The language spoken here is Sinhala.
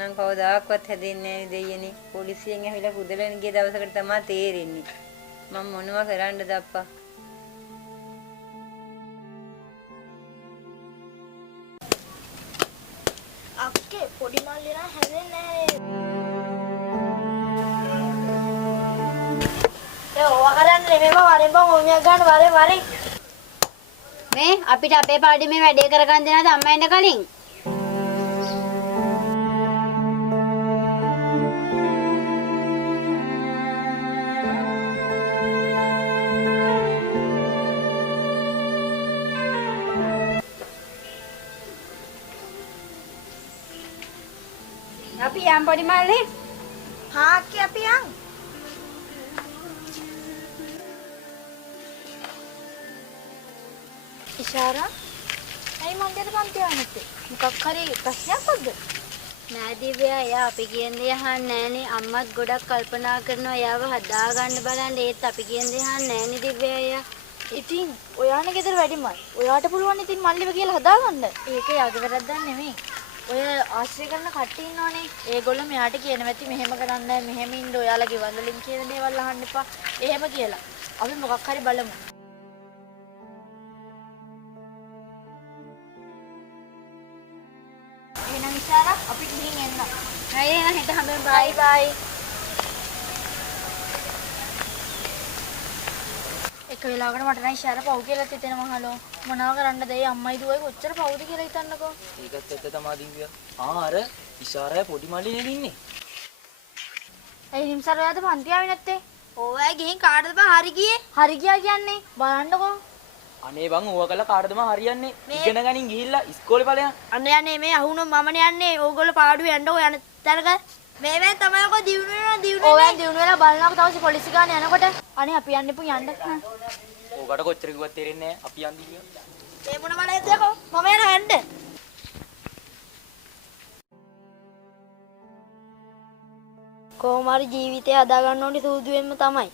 නම් කවදාකවත් හැදෙන්නේ නැහැ දෙයියනේ. පොලිසියෙන් ඇවිල්ලා කුදලන ගිය දවසකට තමයි තේරෙන්නේ. මම මොනවා කරන්නද අප්පා? අක්කේ පොඩි මල්ලි නම් හැදෙන්නේ නැහැ. ඕවා කරන්නේ නෙමෙයි මම වරෙන් බං ඕමියක් ගන්න වරෙන්. මේ අපිට අපේ පාඩිමේ වැඩේ කරගන්න දෙනවද අම්මා එන්න කලින්? අපි යම් පොඩි මල්ලි. හා අක්කේ අපි යන්. ඉෂාරා ඇයි මන් දෙන්න පන්ති යන්නේ? මොකක් හරි ප්‍රශ්නයක්ද? නෑ දිව්‍යා එයා අපි කියන දේ අහන්නේ නෑනේ. අම්මත් ගොඩක් කල්පනා කරනවා එයාව හදා ගන්න බලන්න. ඒත් අපි කියන දේ අහන්නේ නෑනේ දිව්‍යා එයා. ඉතින් ඔයානේ ගෙදර වැඩිමල්. ඔයාට පුළුවන් ඉතින් මල්ලිව කියලා හදාගන්න. ඒක යාගේ වැරද්දක් නෙමෙයි. ඔය ආශ්‍රය කරන කට්ටිය ඉන්නෝනේ. ඒගොල්ලෝ මෙයාට කියන වැති මෙහෙම කරන්න, මෙහෙම ඉන්න ඔයාලා ගෙවල් වලින් කියන දේවල් අහන්න එපා. එහෙම කියලා. අපි මොකක් හරි බලමු. එහෙනම් ඉෂාරා අපි ගිහින් එන්න. හරි එහෙනම් හෙට හැමෝම බයි බයි. එක වෙලාවකට මට නම් ඉෂාරා පව් කියලා හිතෙනවා මහලෝ. මොනවා කරන්නද ඒ අම්මයි දුවයි කොච්චර පව්ද කියලා හිතන්නකෝ. ඒකත් ඇත්ත තමයි දිව්‍ය. අර ඉෂාරාය පොඩි මල්ලි නේද ඉන්නේ. ඒ නිම්සර ඔයාද පන්ති ආවේ නැත්තේ? ඕවයි ගිහින් කාටද බා හරි ගියේ? හරි ගියා කියන්නේ බලන්නකෝ. අනේ බං ඕවා කළා කාටද මම හරියන්නේ? ඉගෙන ගනින් ගිහිල්ලා ඉස්කෝලේ ඵලයන්. අනේ යන්නේ මේ අහුනොත් මමනේ යන්නේ. ඕගොල්ලෝ පාඩුවේ යන්නකෝ යන තැනක. මේ තමයිකෝ දිනුන වෙනවා ඕවෙන් දිනු වෙලා බලනකො තවසේ පොලිසිය ගාන යනකොට අනේ අපි යන්න එපු යන්න. ඕකට කොච්චර කිව්වත් තේරෙන්නේ නැහැ. අපි යන් දිව්‍ය. ඒ මොන බලයද යකෝ මම යනවා යන්න. කොහොම හරි ජීවිතය හදා ගන්න ඕනේ සූදුවෙන්ම තමයි.